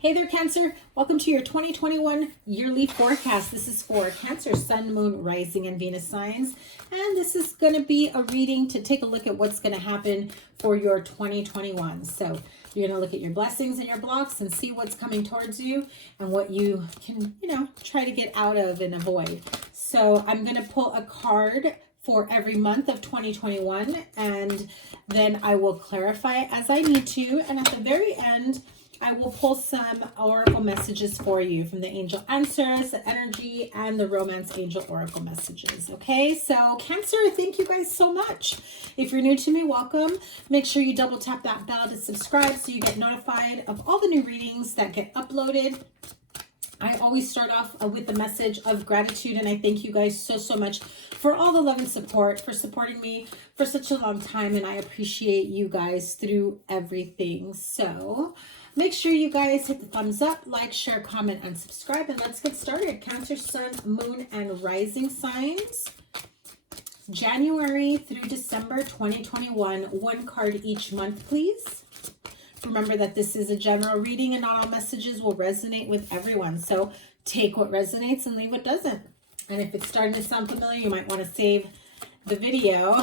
Hey there, Cancer. Welcome to your 2021 yearly forecast. This is for Cancer, Sun, Moon, Rising, and Venus signs. And this is going to be a reading to take a look at what's going to happen for your 2021. So you're going to look at your blessings and your blocks and see what's coming towards you and what you can, try to get out of and avoid. So I'm going to pull a card for every month of 2021, and then I will clarify as I need to. And at the very end, I will pull some oracle messages for you from the angel answers, the energy, and the romance angel oracle messages. Okay, so Cancer, thank you guys so much. If you're new to me, welcome. Make sure you double tap that bell to subscribe so you get notified of all the new readings that get uploaded. I always start off with a message of gratitude, and I thank you guys so much for all the love and support, for supporting me for such a long time, and I appreciate you guys through everything. So make sure you guys hit the thumbs up, like, share, comment, and subscribe, and let's get started. Cancer, Sun, Moon, and Rising signs. January through December 2021, one card each month, please. Remember that this is a general reading and not all messages will resonate with everyone. So take what resonates and leave what doesn't. And if it's starting to sound familiar, you might want to save the video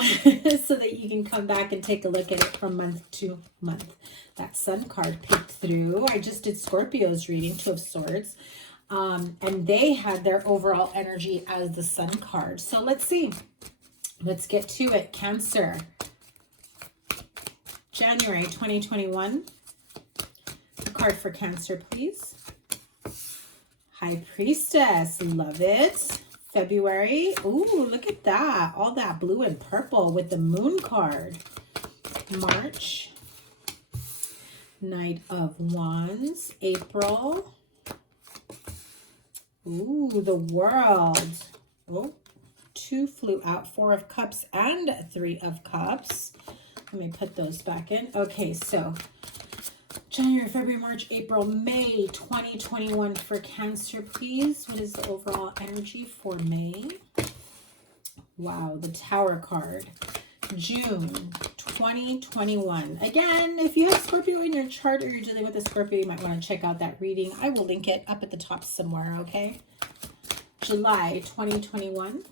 so that you can come back and take a look at it from month to month. That Sun card picked through. I just did Scorpio's reading, Two of Swords. And they had their overall energy as the Sun card. So let's see. Let's get to it. Cancer. January 2021. A card for Cancer, please. High Priestess. Love it. February. Ooh, look at that. All that blue and purple with the Moon card. March. Knight of Wands. April. Ooh, the World. Oh, two flew out. Four of Cups and Three of Cups. Let me put those back in. Okay, so January, February, March, April, May 2021 for Cancer, please. What is the overall energy for May? Wow, the Tower card. June 2021. Again, if you have Scorpio in your chart or you're dealing with a Scorpio, you might want to check out that reading. I will link it up at the top somewhere, okay? July 2021.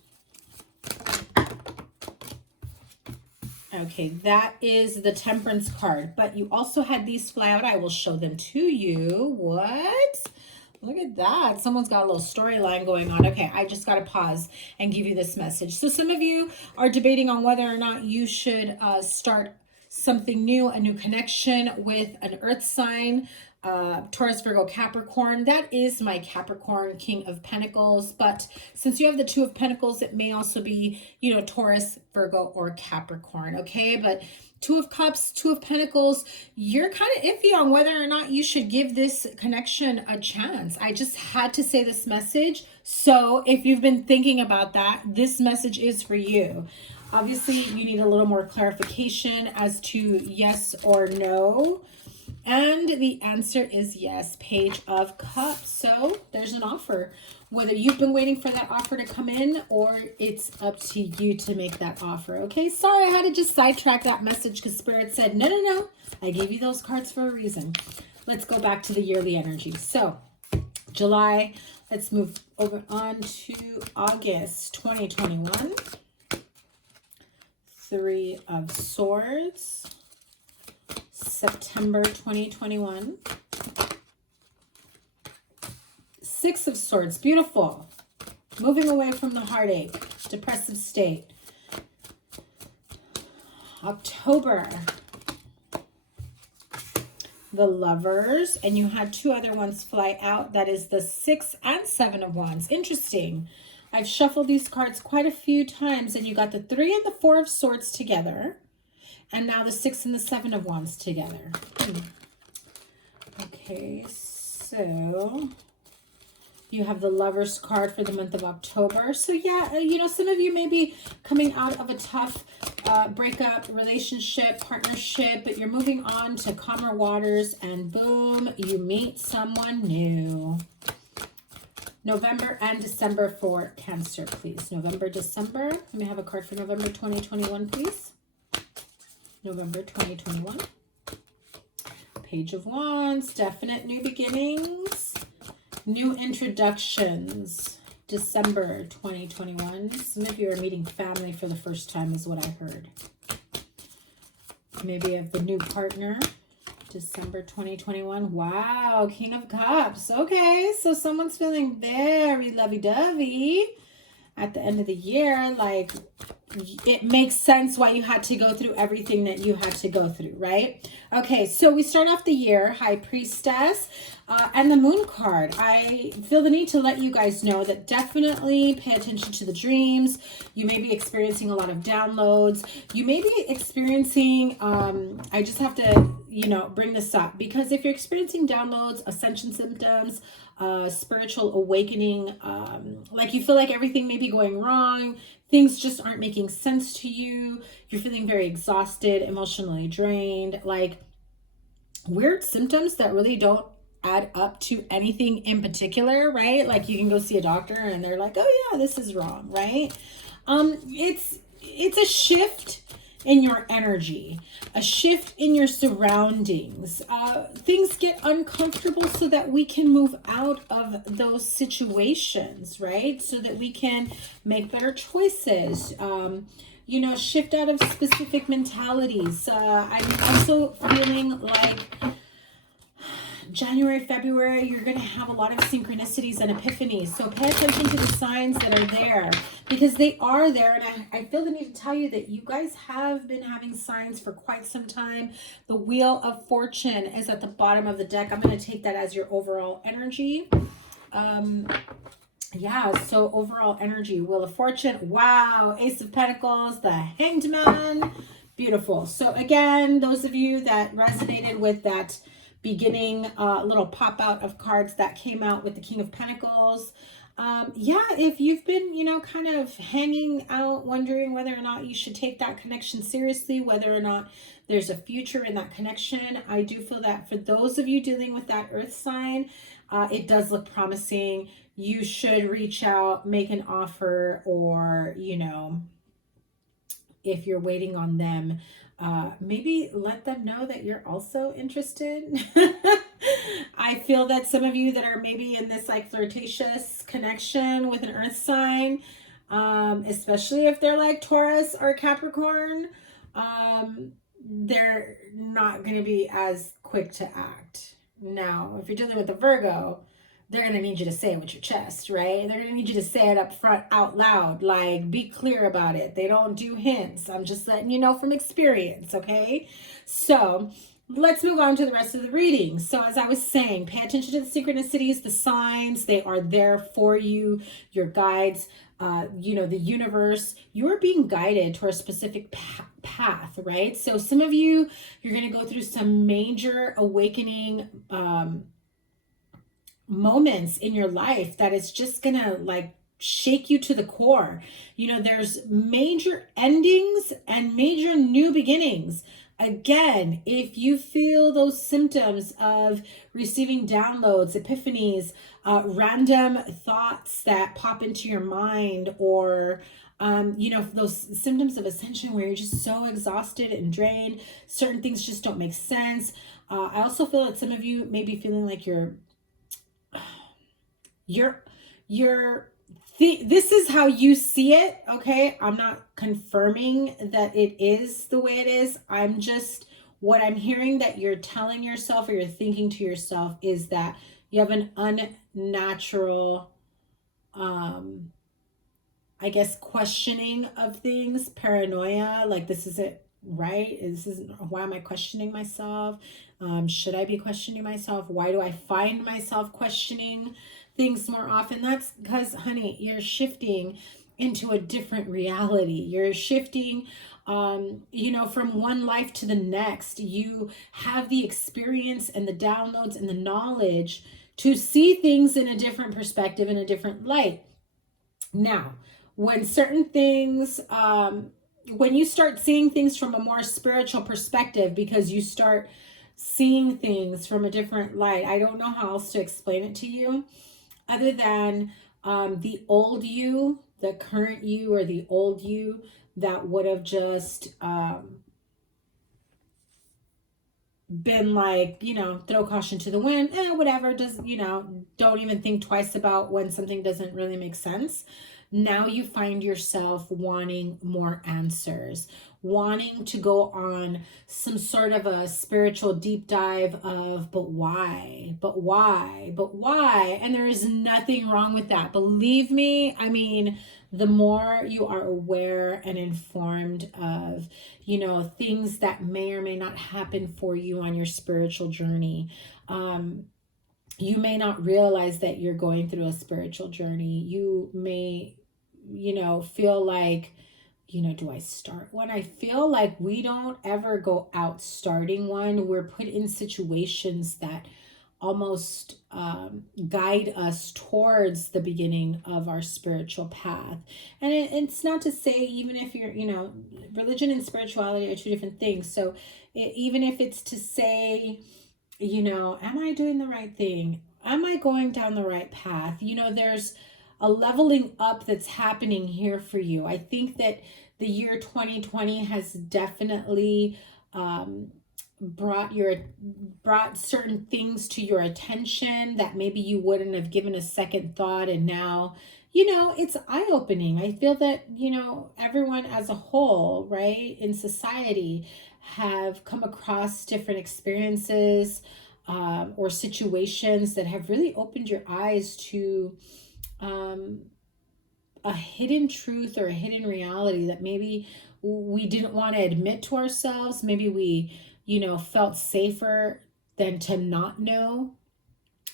Okay, that is the Temperance card, but you also had these fly out. I will show them to you. What? Look at that. Someone's got a little storyline going on. Okay, I just got to pause and give you this message. So some of you are debating on whether or not you should start something new, a new connection with an earth sign. Taurus, Virgo, Capricorn. That is my Capricorn, King of Pentacles. But since you have the Two of Pentacles, it may also be, Taurus, Virgo, or Capricorn. Okay, but Two of Cups, Two of Pentacles, you're kind of iffy on whether or not you should give this connection a chance. I just had to say this message. So if you've been thinking about that, this message is for you. Obviously, you need a little more clarification as to yes or no. And the answer is yes, Page of Cups. So there's an offer. Whether you've been waiting for that offer to come in or it's up to you to make that offer. Okay, sorry, I had to just sidetrack that message because Spirit said, no. I gave you those cards for a reason. Let's go back to the yearly energy. So July, let's move over on to August 2021. Three of Swords. September 2021. Six of Swords. Beautiful. Moving away from the heartache, depressive state. October. The Lovers. And you had two other ones fly out. That is the Six and Seven of Wands. Interesting. I've shuffled these cards quite a few times, and you got the Three and the Four of Swords together. And now the Six and the Seven of Wands together. Okay, so you have the Lovers card for the month of October. So yeah, some of you may be coming out of a tough breakup, relationship, partnership, but you're moving on to calmer waters, and boom, you meet someone new. November and December for Cancer, please. November, December. Let me have a card for November 2021, please. November 2021. Page of Wands, definite new beginnings, new introductions. December 2021. Some of you are meeting family for the first time is what I heard. Maybe you have the new partner. December 2021. Wow, King of Cups. Okay, so someone's feeling very lovey-dovey at the end of the year. Like, it makes sense why you had to go through everything that you had to go through, right? Okay, so we start off the year, High Priestess, and the Moon card. I feel the need to let you guys know that definitely pay attention to the dreams. You may be experiencing a lot of downloads. You may be experiencing, I just have to, you know, bring this up, because if you're experiencing downloads, ascension symptoms, spiritual awakening, like you feel like everything may be going wrong, things just aren't making sense to you, you're feeling very exhausted, emotionally drained, like weird symptoms that really don't add up to anything in particular, right? Like you can go see a doctor and they're like, oh yeah, this is wrong, right? It's a shift in your energy, a shift in your surroundings. Things get uncomfortable so that we can move out of those situations, right? So that we can make better choices, you know, shift out of specific mentalities. I'm also feeling like January, February, you're going to have a lot of synchronicities and epiphanies. So pay attention to the signs that are there, because they are there. And I feel the need to tell you that you guys have been having signs for quite some time. The Wheel of Fortune is at the bottom of the deck. I'm going to take that as your overall energy. Yeah, so overall energy, Wheel of Fortune. Wow, Ace of Pentacles, the Hanged Man. Beautiful. So again, those of you that resonated with that beginning little pop out of cards that came out with the King of Pentacles, yeah, if you've been, you know, kind of hanging out wondering whether or not you should take that connection seriously, whether or not there's a future in that connection, I do feel that for those of you dealing with that earth sign, it does look promising. You should reach out, make an offer, or, you know, if you're waiting on them, maybe let them know that you're also interested. I feel that some of you that are maybe in this like flirtatious connection with an earth sign, especially if they're like Taurus or Capricorn, they're not going to be as quick to act. Now, if you're dealing with a Virgo, they're going to need you to say it with your chest, right? They're going to need you to say it up front out loud, like be clear about it. They don't do hints. I'm just letting you know from experience, okay? So let's move on to the rest of the reading. So as I was saying, pay attention to the synchronicities, the signs. They are there for you, your guides, you know, the universe. You're being guided to a specific path, right? So some of you, you're going to go through some major awakening moments in your life that is just gonna like shake you to the core. You know, there's major endings and major new beginnings. Again, if you feel those symptoms of receiving downloads, epiphanies, random thoughts that pop into your mind, or you know, those symptoms of ascension where you're just so exhausted and drained, certain things just don't make sense. I also feel that some of you may be feeling like this is how you see it, okay? I'm not confirming that it is the way it is. I'm just, what I'm hearing that you're telling yourself or you're thinking to yourself is that you have an unnatural, I guess, questioning of things, paranoia, like this isn't right. This isn't, why am I questioning myself? Should I be questioning myself? Why do I find myself questioning things more often? That's because, honey, you're shifting into a different reality. You're shifting, you know, from one life to the next. You have the experience and the downloads and the knowledge to see things in a different perspective, in a different light. Now, when certain things, when you start seeing things from a more spiritual perspective, because you start seeing things from a different light, I don't know how else to explain it to you other than the old you, the current you, or the old you that would have just been like, you know, throw caution to the wind, whatever, does, you know, don't even think twice about when something doesn't really make sense. Now you find yourself wanting more answers, wanting to go on some sort of a spiritual deep dive of, but why, but why, but why? And there is nothing wrong with that. Believe me, I mean, the more you are aware and informed of, you know, things that may or may not happen for you on your spiritual journey, you may not realize that you're going through a spiritual journey. You may, you know, feel like, you know, do I start one? I feel like we don't ever go out starting one. We're put in situations that almost guide us towards the beginning of our spiritual path. And it's not to say, even if you're, you know, religion and spirituality are two different things. So even if it's to say, you know, am I doing the right thing? Am I going down the right path? You know, there's a leveling up that's happening here for you. I think that the year 2020 has definitely brought certain things to your attention that maybe you wouldn't have given a second thought, and now, you know, it's eye-opening. I feel that, you know, everyone as a whole, right, in society, have come across different experiences or situations that have really opened your eyes to a hidden truth or a hidden reality that maybe we didn't want to admit to ourselves. Maybe we, you know, felt safer than to not know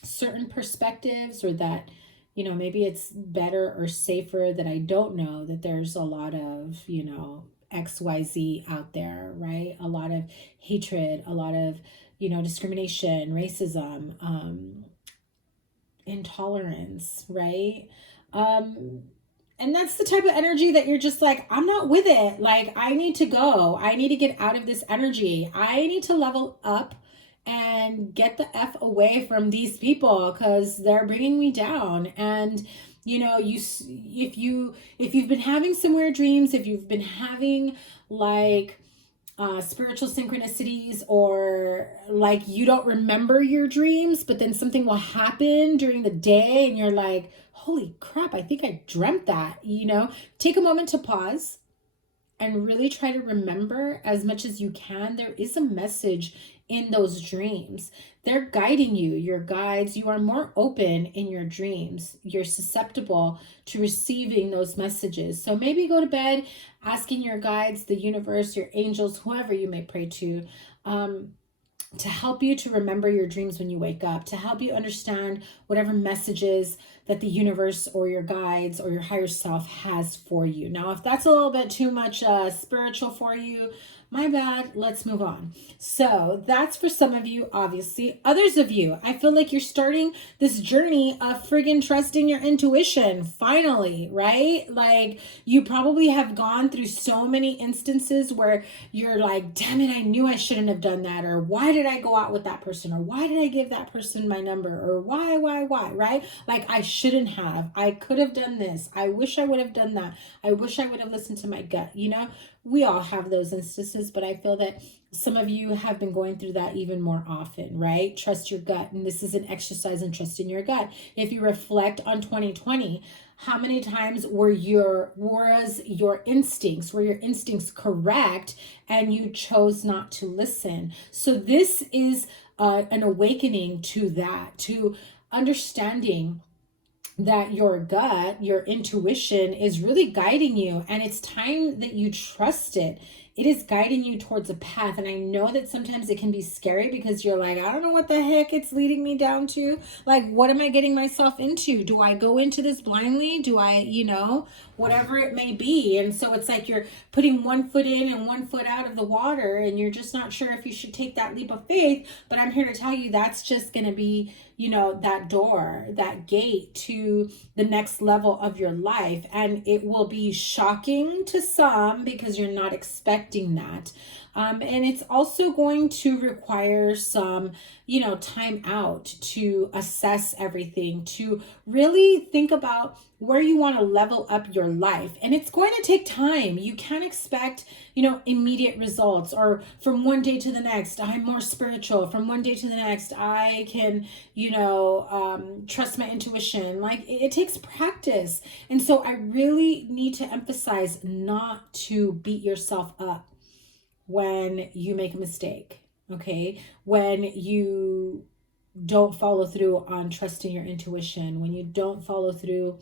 certain perspectives, or that, you know, maybe it's better or safer that I don't know that there's a lot of, you know, XYZ out there, right? A lot of hatred, a lot of, you know, discrimination, racism, intolerance, right? And that's the type of energy that you're just like, I'm not with it. Like, I need to go. I need to get out of this energy. I need to level up and get the F away from these people because they're bringing me down. And, you know, if you've been having some weird dreams, if you've been having like spiritual synchronicities, or like you don't remember your dreams, but then something will happen during the day and you're like, holy crap, I think I dreamt that, you know, take a moment to pause and really try to remember as much as you can. There is a message in those dreams. They're guiding you, your guides. You are more open in your dreams. You're susceptible to receiving those messages. So maybe go to bed asking your guides, the universe, your angels, whoever you may pray to help you to remember your dreams when you wake up, to help you understand whatever messages that the universe or your guides or your higher self has for you. Now, if that's a little bit too much spiritual for you, my bad, let's move on. So that's for some of you, obviously. Others of you, I feel like you're starting this journey of friggin' trusting your intuition, finally, right? Like, you probably have gone through so many instances where you're like, damn it, I knew I shouldn't have done that, or why did I go out with that person, or why did I give that person my number, or why, right? Like, I shouldn't have. I could have done this. I wish I would have done that. I wish I would have listened to my gut, you know? We all have those instances, but I feel that some of you have been going through that even more often, right? Trust your gut. And this is an exercise in trusting your gut. If you reflect on 2020, how many times were your instincts correct and you chose not to listen? So this is an awakening to that, to understanding that your gut, your intuition is really guiding you, and it's time that you trust it. It is guiding you towards a path. And I know that sometimes it can be scary because you're like, I don't know what the heck it's leading me down to. Like, what am I getting myself into? Do I go into this blindly? Do I, you know, whatever it may be. And so it's like you're putting one foot in and one foot out of the water, and you're just not sure if you should take that leap of faith. But I'm here to tell you that's just going to be, you know, that door, that gate to the next level of your life. And it will be shocking to some because you're not expecting that. And it's also going to require some, time out to assess everything, to really think about where you want to level up your life. And it's going to take time. You can't expect, immediate results, or from one day to the next, I'm more spiritual. From one day to the next, I can, trust my intuition. Like, it takes practice. And so I really need to emphasize not to beat yourself up when you make a mistake, okay? When you don't follow through on trusting your intuition, when you don't follow through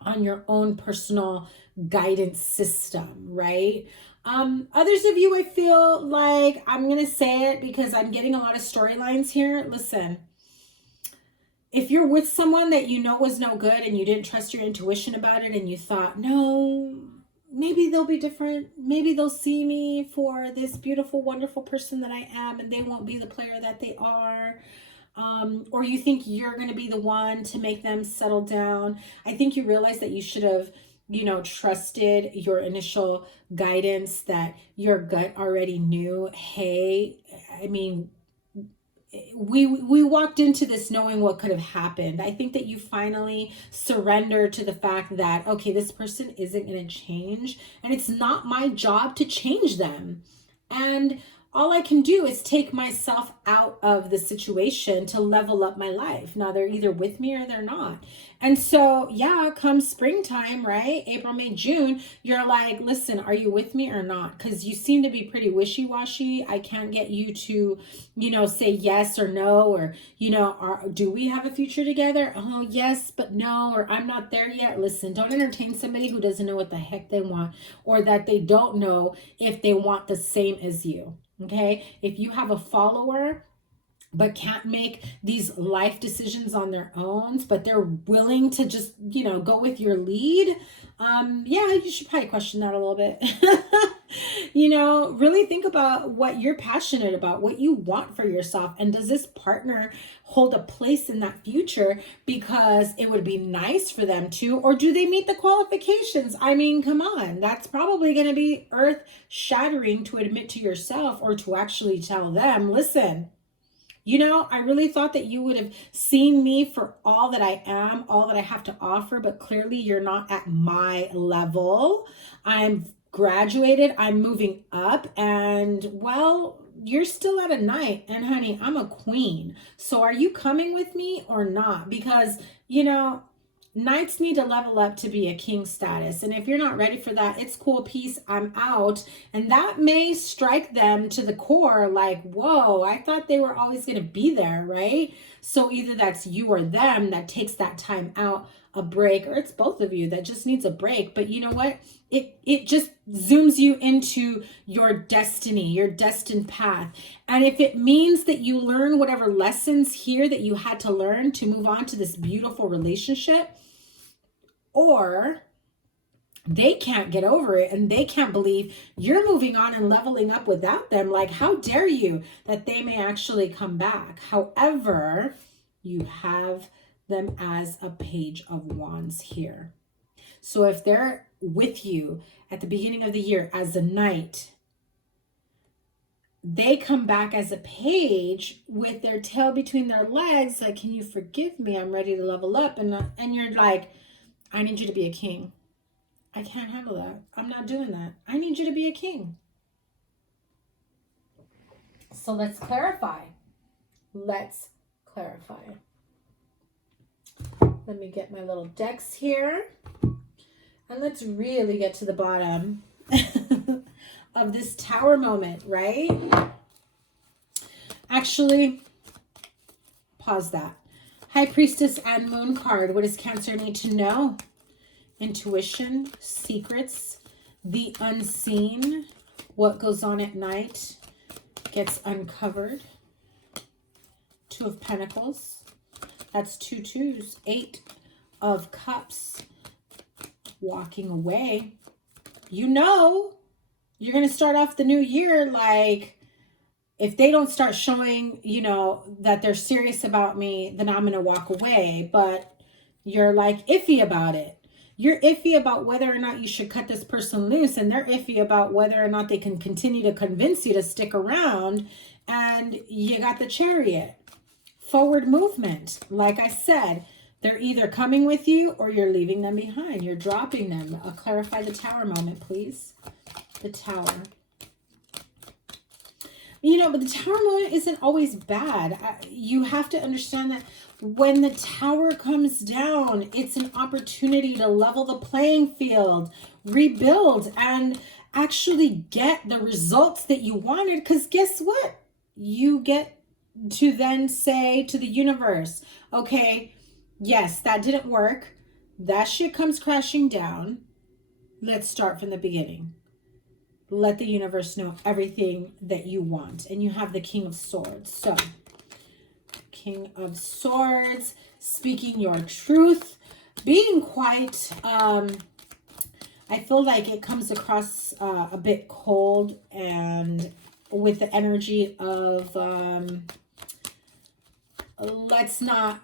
on your own personal guidance system, right? Others of you, I feel like, I'm going to say it because I'm getting a lot of storylines here. Listen, if you're with someone that you know was no good and you didn't trust your intuition about it and you thought, no, maybe they'll be different. Maybe they'll see me for this beautiful, wonderful person that I am, and they won't be the player that they are. Or you think you're going to be the one to make them settle down. I think you realize that you should have, trusted your initial guidance, that your gut already knew, hey, I mean, we walked into this knowing what could have happened. I think that you finally surrender to the fact that, okay, this person isn't going to change, and it's not my job to change them. And all I can do is take myself out of the situation to level up my life. Now, they're either with me or they're not. And so, yeah, come springtime, right? April, May, June, you're like, listen, are you with me or not? Because you seem to be pretty wishy-washy. I can't get you to, say yes or no, or, do we have a future together? Oh, yes, but no, or I'm not there yet. Listen, don't entertain somebody who doesn't know what the heck they want, or that they don't know if they want the same as you. Okay, if you have a follower but can't make these life decisions on their own, but they're willing to just, go with your lead, yeah, you should probably question that a little bit. Really think about what you're passionate about, what you want for yourself, and does this partner hold a place in that future because it would be nice for them to, or do they meet the qualifications? I mean, come on, that's probably going to be earth-shattering to admit to yourself, or to actually tell them, listen, I really thought that you would have seen me for all that I am, all that I have to offer, but clearly you're not at my level. I'm graduated, I'm moving up, and well, you're still at a knight, and honey, I'm a queen. So are you coming with me or not? Because, knights need to level up to be a king status. And if you're not ready for that, it's cool, peace, I'm out. And that may strike them to the core, like, whoa, I thought they were always going to be there, right? So either that's you or them that takes that time out, a break, or it's both of you that just needs a break. But you know what? It just zooms you into your destiny, your destined path. And if it means that you learn whatever lessons here that you had to learn to move on to this beautiful relationship, or they can't get over it and they can't believe you're moving on and leveling up without them, like, how dare you, that they may actually come back. However, you have them as a Page of Wands here. So if they're with you at the beginning of the year as a knight, they come back as a page with their tail between their legs, like, can you forgive me? I'm ready to level up. And you're like, I need you to be a king. I can't handle that. I'm not doing that. I need you to be a king. So let's clarify. Let's clarify. Let me get my little decks here. And let's really get to the bottom of this Tower moment, right? Actually, pause that. High Priestess and Moon card. What does Cancer need to know? Intuition, secrets, the unseen, what goes on at night gets uncovered. Two of Pentacles. That's 2 2s. 8 of Cups. Walking away. You're going to start off the new year like, if they don't start showing, that they're serious about me, then I'm going to walk away. But you're like iffy about it. You're iffy about whether or not you should cut this person loose, and they're iffy about whether or not they can continue to convince you to stick around. And you got the Chariot. Forward movement. Like I said, they're either coming with you or you're leaving them behind. You're dropping them. Clarify the Tower moment, please. The Tower. You know, but the Tower moment isn't always bad. You have to understand that when the Tower comes down, it's an opportunity to level the playing field, rebuild, and actually get the results that you wanted. Because guess what? You get to then say to the universe, okay, yes, that didn't work. That shit comes crashing down. Let's start from the beginning. Let the universe know everything that you want. And you have the King of Swords. So, King of Swords, speaking your truth, being quite, I feel like it comes across a bit cold and with the energy of, let's not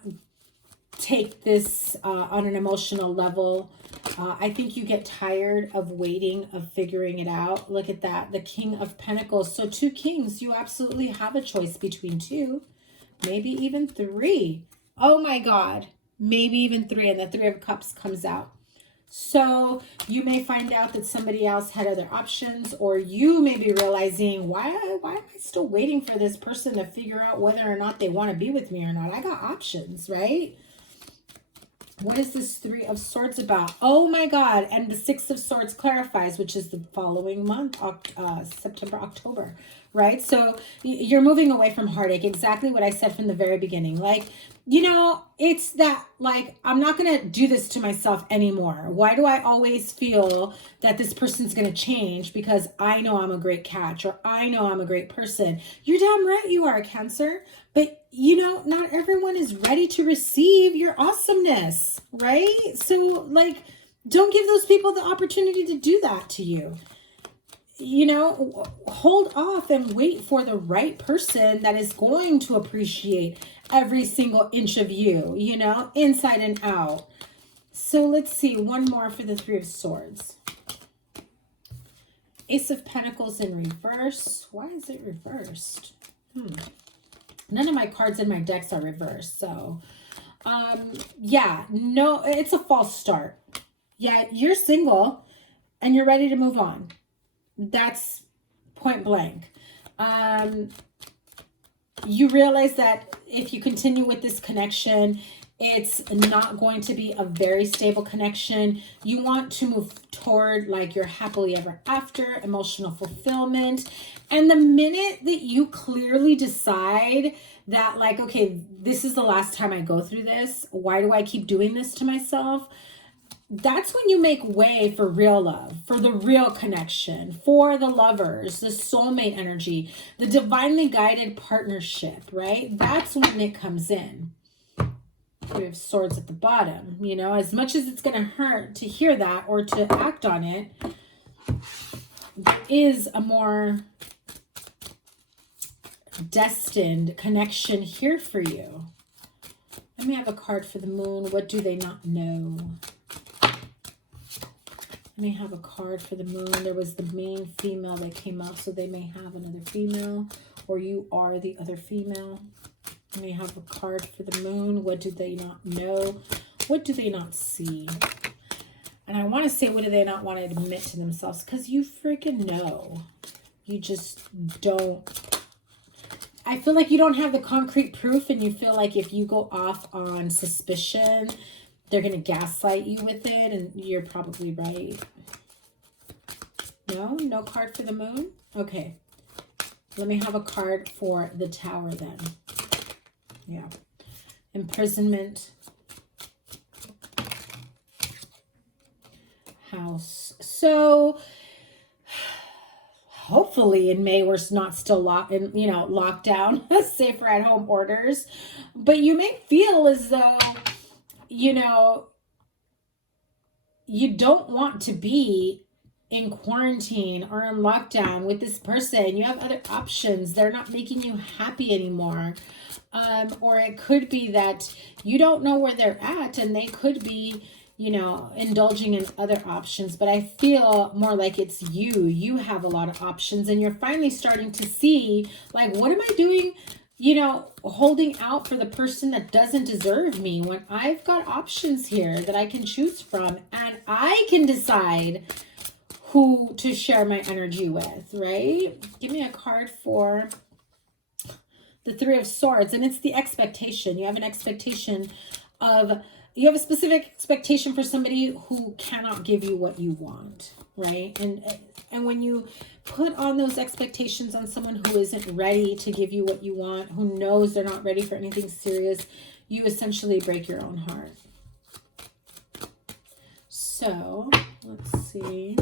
take this on an emotional level. I think you get tired of waiting, of figuring it out. Look at that, the King of Pentacles. So 2 kings, you absolutely have a choice between 2, maybe even 3. Oh my God, maybe even 3, and the 3 of Cups comes out. So you may find out that somebody else had other options, or you may be realizing, why am I still waiting for this person to figure out whether or not they want to be with me or not? I got options, right? What is this 3 of Swords about? Oh my God. And the 6 of Swords clarifies, which is the following month, September, October, right? So you're moving away from heartache. Exactly what I said from the very beginning. Like, you know, it's that, like, I'm not going to do this to myself anymore. Why do I always feel that this person's going to change because I know I'm a great catch, or I know I'm a great person? You're damn right you are, Cancer. But, you know, not everyone is ready to receive your awesomeness, right? So, like, don't give those people the opportunity to do that to you. You know, hold off and wait for the right person that is going to appreciate every single inch of you, you know, inside and out. So let's see, one more for the 3 of Swords. Ace of Pentacles in reverse. Why is it reversed? None of my cards in my decks are reversed. So, yeah, no, it's a false start. Yeah, you're single and you're ready to move on. That's point blank. You realize that if you continue with this connection, it's not going to be a very stable connection. You want to move toward, like, your happily ever after, emotional fulfillment. And the minute that you clearly decide that, like, okay, this is the last time I go through this, why do I keep doing this to myself? That's when you make way for real love, for the real connection, for the lovers, the soulmate energy, the divinely guided partnership, right? That's when it comes in. We have Swords at the bottom, you know, as much as it's going to hurt to hear that or to act on it, there is a more destined connection here for you. Let me have a card for the Moon. What do they not know? May have a card for the Moon. There was the main female that came out, so they may have another female, or you are the other female. You may have a card for the Moon. What do they not know? What do they not see? And I want to say, what do they not want to admit to themselves? Because you freaking know. You just don't. I feel like you don't have the concrete proof, and you feel like if you go off on suspicion, they're going to gaslight you with it, and you're probably right. No? No card for the Moon? Okay. Let me have a card for the Tower then. Yeah. Imprisonment. House. So, hopefully in May we're not still locked down, safer at home orders. But you may feel as though, you know, you don't want to be in quarantine or in lockdown with this person. You have other options. They're not making you happy anymore. Or it could be that you don't know where they're at, and they could be you know, indulging in other options, but I feel more like it's you. You have a lot of options, and you're finally starting to see, like, what am I doing, you know, holding out for the person that doesn't deserve me when I've got options here that I can choose from, and I can decide who to share my energy with, right? Give me a card for the Three of Swords, and it's the expectation. You have an expectation of, you have a specific expectation for somebody who cannot give you what you want, right? And when you put on those expectations on someone who isn't ready to give you what you want, who knows they're not ready for anything serious, you essentially break your own heart. So, let's see.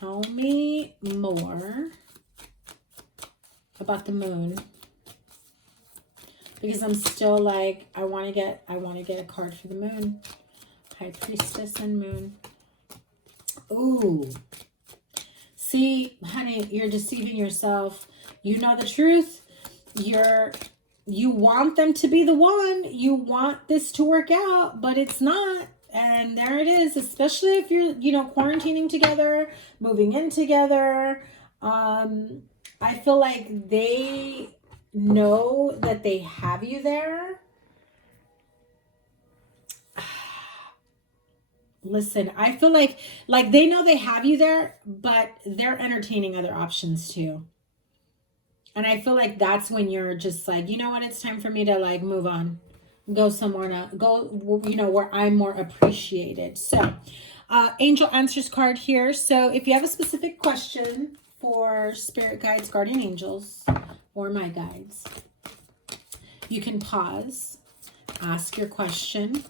Tell me more about the moon, because I'm still like, I want to get a card for the moon. High Priestess and Moon. Ooh, see, honey, you're deceiving yourself. You know the truth. You want them to be the one. You want this to work out, but it's not. And there it is, especially if you're, you know, quarantining together, moving in together. I feel like they know that they have you there. Listen, I feel like they know they have you there, but they're entertaining other options too. And I feel like that's when you're just like, you know what, it's time for me to like move on. Go somewhere to go, you know, where I'm more appreciated. So, angel answers card here. So if you have a specific question for spirit guides, guardian angels, or my guides, you can pause, ask your question,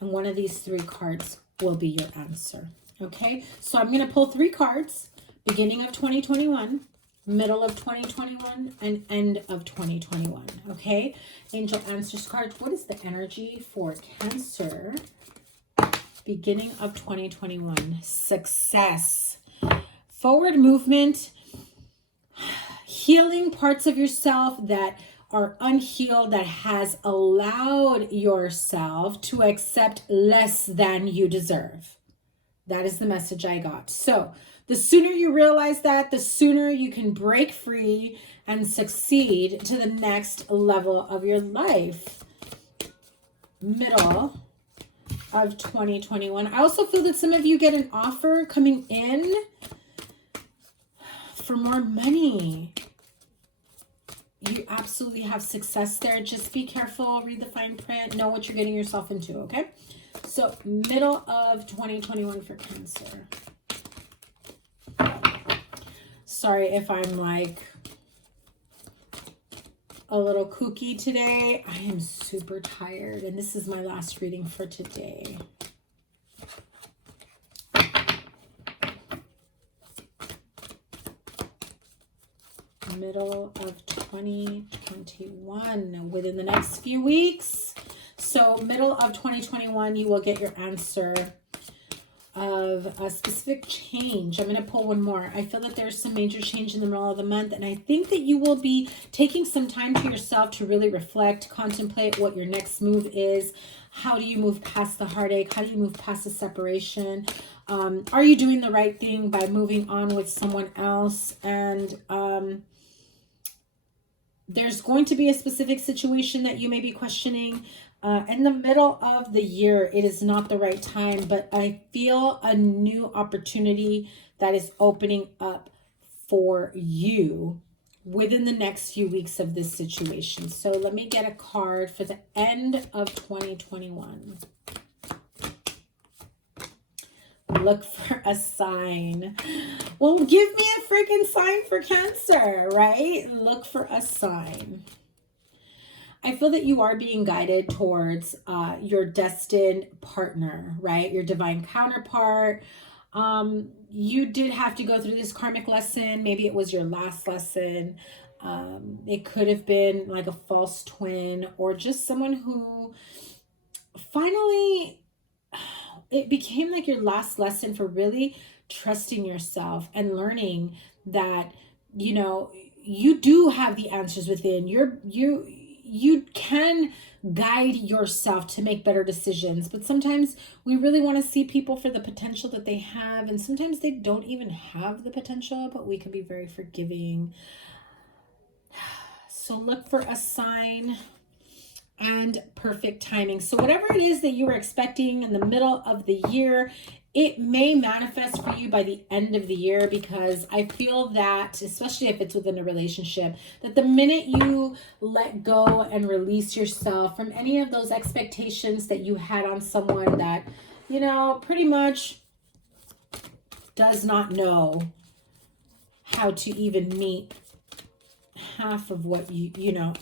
and one of these three cards will be your answer. Okay, so I'm going to pull three cards, beginning of 2021, middle of 2021, and end of 2021. Okay, angel answers card. What is the energy for Cancer, beginning of 2021? Success, forward movement, healing parts of yourself that are unhealed, that has allowed yourself to accept less than you deserve. That is the message I got. So the sooner you realize that, the sooner you can break free and succeed to the next level of your life. Middle of 2021. I also feel that some of you get an offer coming in for more money. You absolutely have success there. Just be careful, read the fine print, know what you're getting yourself into, okay? So, middle of 2021 for Cancer. Sorry if I'm like a little kooky today. I am super tired, and this is my last reading for today. Middle of 2021, within the next few weeks. So middle of 2021, you will get your answer of a specific change. I'm going to pull one more. I feel that there's some major change in the middle of the month, and I think that you will be taking some time to yourself to really reflect, contemplate what your next move is. How do you move past the heartache? How do you move past the separation? Are you doing the right thing by moving on with someone else? And there's going to be a specific situation that you may be questioning. In the middle of the year, it is not the right time, but I feel a new opportunity that is opening up for you within the next few weeks of this situation. So let me get a card for the end of 2021. Look for a sign. Well, give me a freaking sign for Cancer, right? Look for a sign. I feel that you are being guided towards your destined partner, right? Your divine counterpart. You did have to go through this karmic lesson. Maybe it was your last lesson. It could have been like a false twin, or just someone who finally, it became like your last lesson for really trusting yourself and learning that, you know, you do have the answers within. you can guide yourself to make better decisions, but sometimes we really want to see people for the potential that they have, and sometimes they don't even have the potential, but we can be very forgiving. So look for a sign and perfect timing. So whatever it is that you were expecting in the middle of the year, it may manifest for you by the end of the year, because I feel that, especially if it's within a relationship, that the minute you let go and release yourself from any of those expectations that you had on someone that, you know, pretty much does not know how to even meet half of what you know,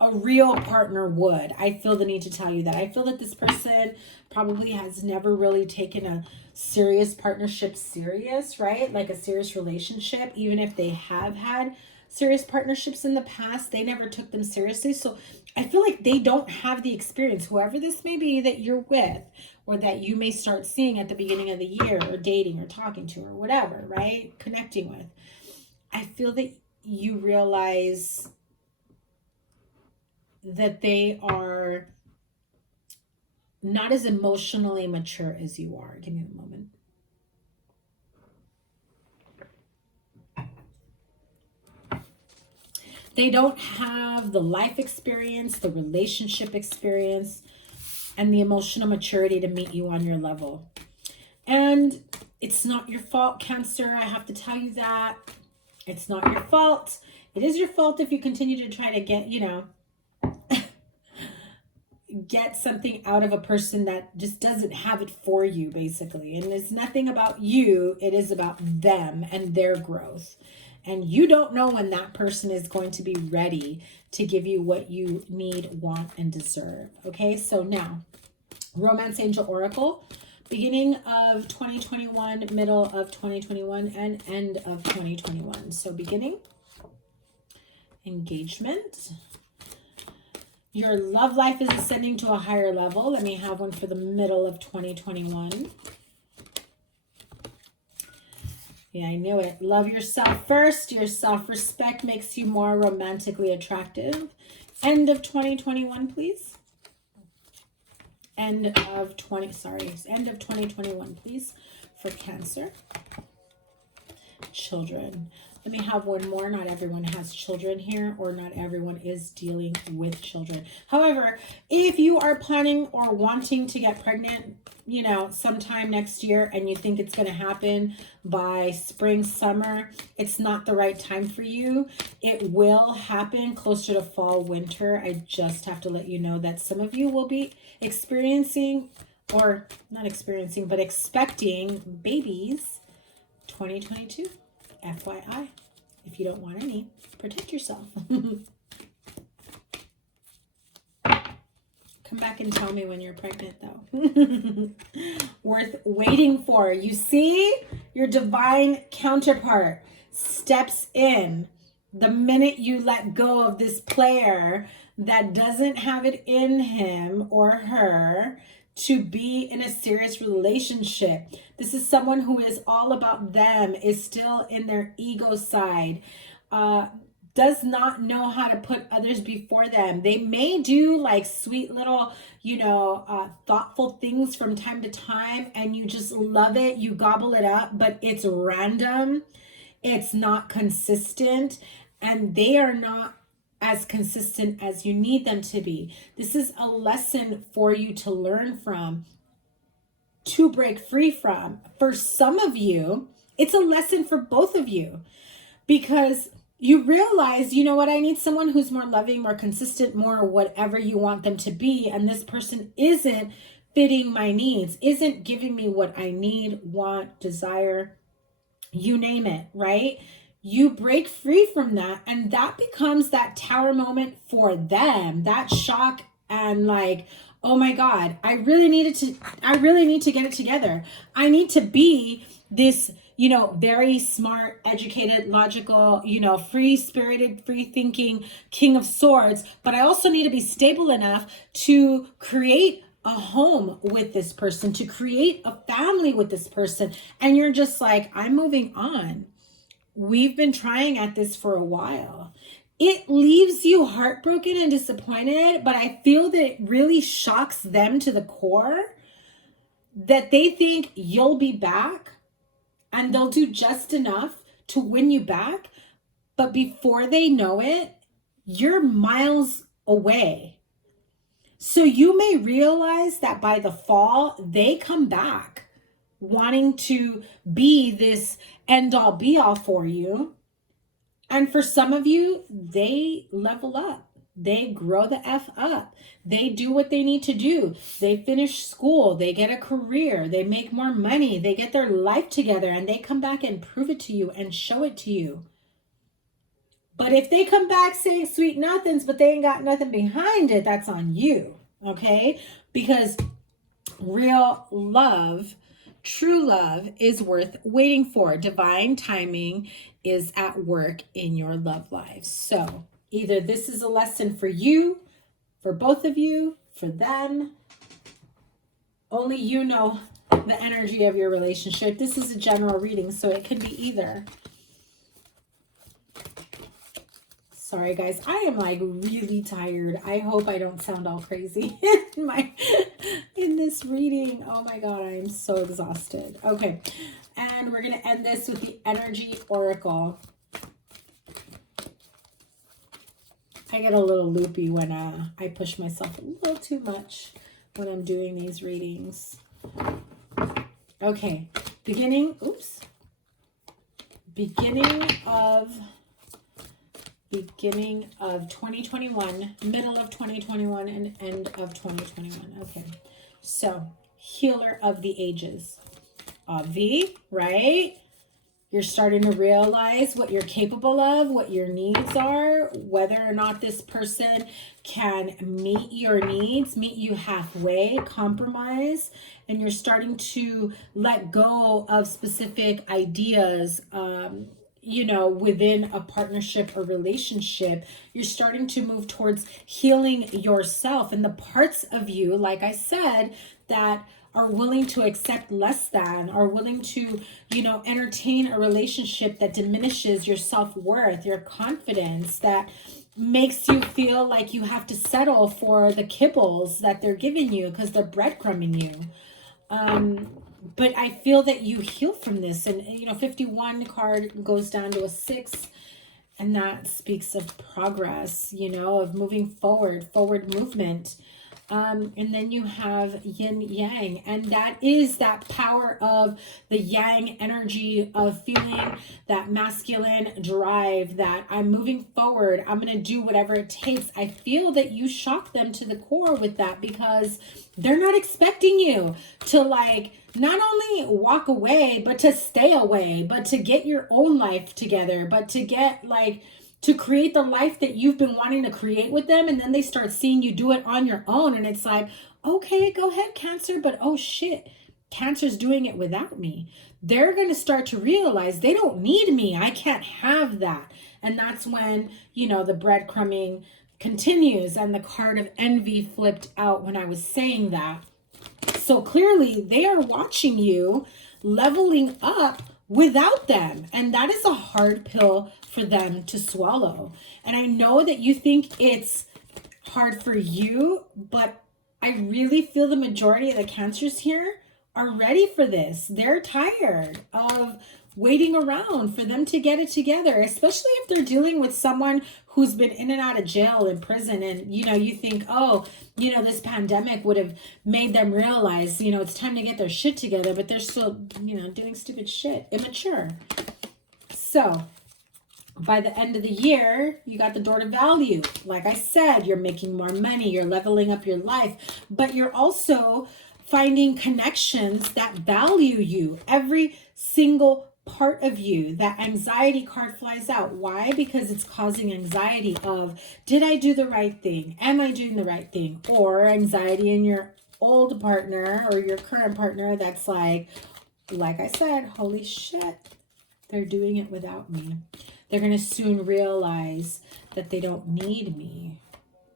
a real partner would. I feel the need to tell you that. I feel that this person probably has never really taken a serious partnership serious, right? Like a serious relationship. Even if they have had serious partnerships in the past, they never took them seriously. So I feel like they don't have the experience, whoever this may be that you're with, or that you may start seeing at the beginning of the year, or dating or talking to, or whatever, right? Connecting with. I feel that you realize that they are not as emotionally mature as you are. Give me a moment. They don't have the life experience, the relationship experience, and the emotional maturity to meet you on your level. And it's not your fault, Cancer. I have to tell you that. It's not your fault. It is your fault if you continue to try to get, you know, get something out of a person that just doesn't have it for you, basically. And it's nothing about you. It is about them and their growth. And you don't know when that person is going to be ready to give you what you need, want, and deserve. Okay, so now, Romance Angel Oracle, beginning of 2021, middle of 2021, and end of 2021. So beginning, engagement. Your love life is ascending to a higher level. Let me have one for the middle of 2021. Yeah, I knew it. Love yourself first. Your self-respect makes you more romantically attractive. End of 2021, please. End of 2021, please, for Cancer. Children. Let me have one more. Not everyone has children here, or not everyone is dealing with children. However, if you are planning or wanting to get pregnant, you know, sometime next year, and you think it's going to happen by spring, summer, it's not the right time for you. It will happen closer to fall, winter. I just have to let you know that some of you will be experiencing, or not experiencing, but expecting babies 2022. FYI, if you don't want any, protect yourself. Come back and tell me when you're pregnant, though. Worth waiting for. You see, your divine counterpart steps in the minute you let go of this player that doesn't have it in him or her to be in a serious relationship. This is someone who is all about them, is still in their ego side, does not know how to put others before them. They may do like sweet little, you know, thoughtful things from time to time, and you just love it. You gobble it up, but it's random. It's not consistent, and they are not as consistent as you need them to be. This is a lesson for you to learn from, to break free from. For some of you, it's a lesson for both of you, because you realize, you know what, I need someone who's more loving, more consistent, more whatever you want them to be, and this person isn't fitting my needs, isn't giving me what I need, want, desire, you name it, right? You break free from that, and that becomes that tower moment for them, that shock and like, oh my God, I really need to get it together. I need to be this, you know, very smart, educated, logical, you know, free-spirited, free-thinking King of Swords, but I also need to be stable enough to create a home with this person, to create a family with this person. And you're just like, I'm moving on. We've been trying at this for a while. it leaves you heartbroken and disappointed, but I feel that it really shocks them to the core that they think you'll be back and they'll do just enough to win you back. But before they know it, you're miles away. So you may realize that by the fall, they come back wanting to be this end all be all for you. And for some of you, they level up. They grow the F up. They do what they need to do. They finish school. They get a career. They make more money. They get their life together and they come back and prove it to you and show it to you. But if they come back saying sweet nothings, but they ain't got nothing behind it, that's on you, okay? Because real love, true love is worth waiting for. Divine timing is at work in your love life. So either this is a lesson for you, for both of you, for them. Only you know the energy of your relationship. This is a general reading, so it could be either. Sorry guys, I am like really tired. I hope I don't sound all crazy in this reading. Oh my god, I am so exhausted. Okay, and we're gonna end this with the energy oracle. I get a little loopy when I push myself a little too much when I'm doing these readings. Okay, beginning of 2021, middle of 2021, and end of 2021. Okay, so healer of the ages. V, right? You're starting to realize what you're capable of, what your needs are, whether or not this person can meet your needs, meet you halfway, compromise, and you're starting to let go of specific ideas, you know, within a partnership or relationship. You're starting to move towards healing yourself and the parts of you, like I said, that are willing to accept less than, are willing to, you know, entertain a relationship that diminishes your self-worth, your confidence, that makes you feel like you have to settle for the kibbles that they're giving you because they're breadcrumbing you. But I feel that you heal from this. And, you know, 51 card goes down to a 6. And that speaks of progress, you know, of moving forward movement. And then you have yin yang, and that is that power of the yang energy of feeling that masculine drive, that I'm moving forward, I'm going to do whatever it takes. I feel that you shock them to the core with that because they're not expecting you to like not only walk away, but to stay away, but to get your own life together, but to get like to create the life that you've been wanting to create with them. And then they start seeing you do it on your own. And it's like, okay, go ahead, Cancer. But oh shit, Cancer's doing it without me. They're going to start to realize they don't need me. I can't have that. And that's when, you know, the breadcrumbing continues and the card of envy flipped out when I was saying that. So clearly they are watching you leveling up without them. And that is a hard pill for them to swallow. And I know that you think it's hard for you, but I really feel the majority of the Cancers here are ready for this. They're tired of waiting around for them to get it together, especially if they're dealing with someone who's been in and out of jail and prison. And, you know, you think, oh, you know, this pandemic would have made them realize, you know, it's time to get their shit together, but they're still, you know, doing stupid shit, immature. So by the end of the year, you got the door to value. Like I said, you're making more money, you're leveling up your life, but you're also finding connections that value you, every single part of you. That anxiety card flies out. Why? Because it's causing anxiety of, did I do the right thing? Am I doing the right thing? Or anxiety in your old partner or your current partner that's like I said, holy shit, they're doing it without me. They're going to soon realize that they don't need me,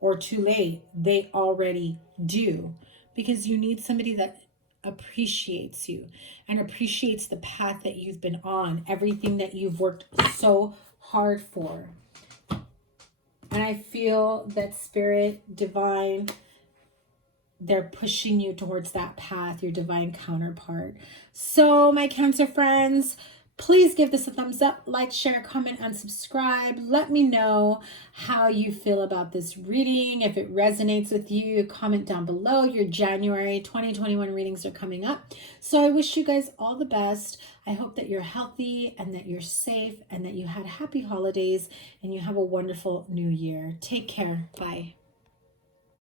or too late, they already do, because you need somebody that appreciates you and appreciates the path that you've been on, everything that you've worked so hard for. And I feel that Spirit, Divine, they're pushing you towards that path, your divine counterpart. So my Cancer friends, please give this a thumbs up, like, share, comment, and subscribe. Let me know how you feel about this reading. If it resonates with you, comment down below. Your January 2021 readings are coming up. So I wish you guys all the best. I hope that you're healthy and that you're safe and that you had happy holidays and you have a wonderful new year. Take care. Bye.